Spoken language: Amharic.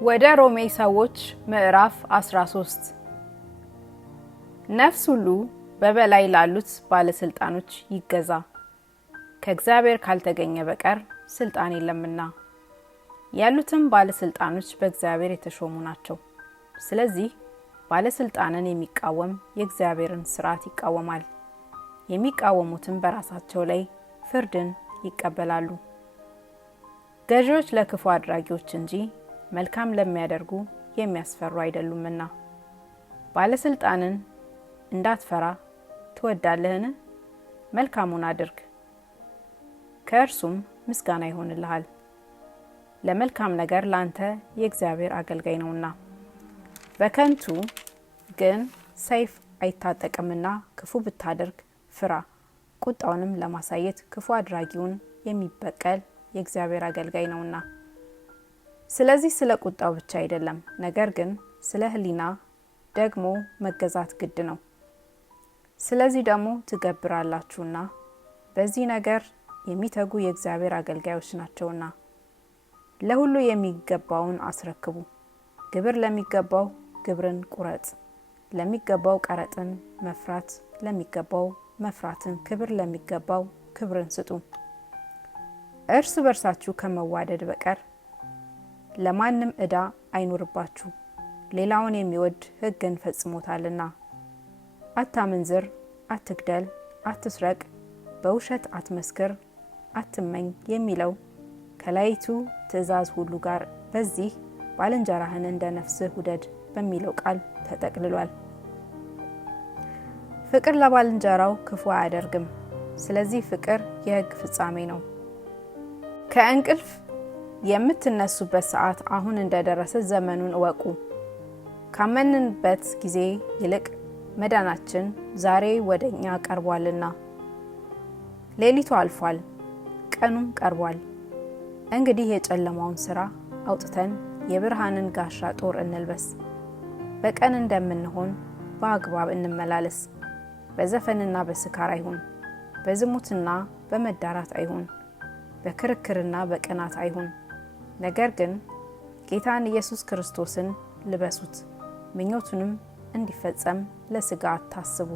ወደ ሮሜ ሰዎች ምዕራፍ 13 ነፍስ ሁሉ በበላይ ላሉት ባለስልጣኖች ይገዛ፣ ከእግዚአብሔር ካልተገኘ በቀር ስልጣን የለምና። ያሉትም ባለስልጣኖች በእግዚአብሔር የተሾሙ ናቸው። ስለዚህ ባለስልጣንን የሚቃወም የእግዚአብሔርን ሥርዓት ይቃወማል። የሚቃወሙትም በራሳቸው ላይ ፍርድን ይቀበላሉ። ገዢዎች ለክፉ አድራጊዎች እንጂ መልካም ለሚያደርጉ የሚያስፈሩ አይደሉምና። ባለስልጣንን እንዳትፈራ ትወዳለህን? መልካሙን አድርግ፣ ከእርሱም ምስጋና ይሆንልሃል። ለመልካም ነገር ላንተ የእግዚአብሔር አገልጋይ ነውና። በከንቱ ግን ሰይፍ አይታጠቅምና ክፉ ብታደርግ ፍራ፣ ቁጣውንም ለማሳየት ክፉ አድራጊውን የሚበቀል የእግዚአብሔር አገልጋይ ነውና። ስለዚህ ስለ ቁጣው ብቻ አይደለም፣ ነገር ግን ስለ ሕሊና ደግሞ መገዛት ግድ ነው። ስለዚህ ደግሞ ትገብራላችሁና በዚህ ነገር የሚተጉ የእግዚአብሔር አገልጋዮች ናቸውና። ለሁሉ የሚገባውን አስረክቡ። ግብር ለሚገባው ግብርን ቁረጥ፣ ለሚገባው ቀረጥን፣ መፍራት ለሚገባው መፍራትን፣ ክብር ለሚገባው ክብርን ስጡ። እርስ በርሳችሁ ከመዋደድ በቀር ለማንም ዕዳ አይኑርባችሁ። ሌላውን የሚወድ ሕግን ፈጽሞታልና። አታመንዝር፣ አትግደል፣ አትስረቅ፣ በውሸት አትመስክር፣ አትመኝ የሚለው ከላይቱ ትእዛዝ ሁሉ ጋር በዚህ ባልንጀራህን እንደ ነፍስህ ውደድ በሚለው ቃል ተጠቅልሏል። ፍቅር ለባልንጀራው ክፉ አያደርግም። ስለዚህ ፍቅር የሕግ ፍጻሜ ነው። ከእንቅልፍ የምትነሱበት ሰዓት አሁን እንደደረሰ ዘመኑን እወቁ። ካመንንበት ጊዜ ይልቅ መዳናችን ዛሬ ወደኛ ቀርቧልና። ሌሊቱ አልፏል፣ ቀኑም ቀርቧል። እንግዲህ የጨለማውን ሥራ አውጥተን የብርሃንን ጋሻ ጦር እንልበስ። በቀን እንደምንሆን በአግባብ እንመላለስ። በዘፈንና በስካር አይሁን፣ በዝሙትና በመዳራት አይሁን፣ በክርክርና በቅናት አይሁን። ነገር ግን ጌታን ኢየሱስ ክርስቶስን ልበሱት፣ ምኞቱንም እንዲፈጸም ለሥጋ አታስቡ።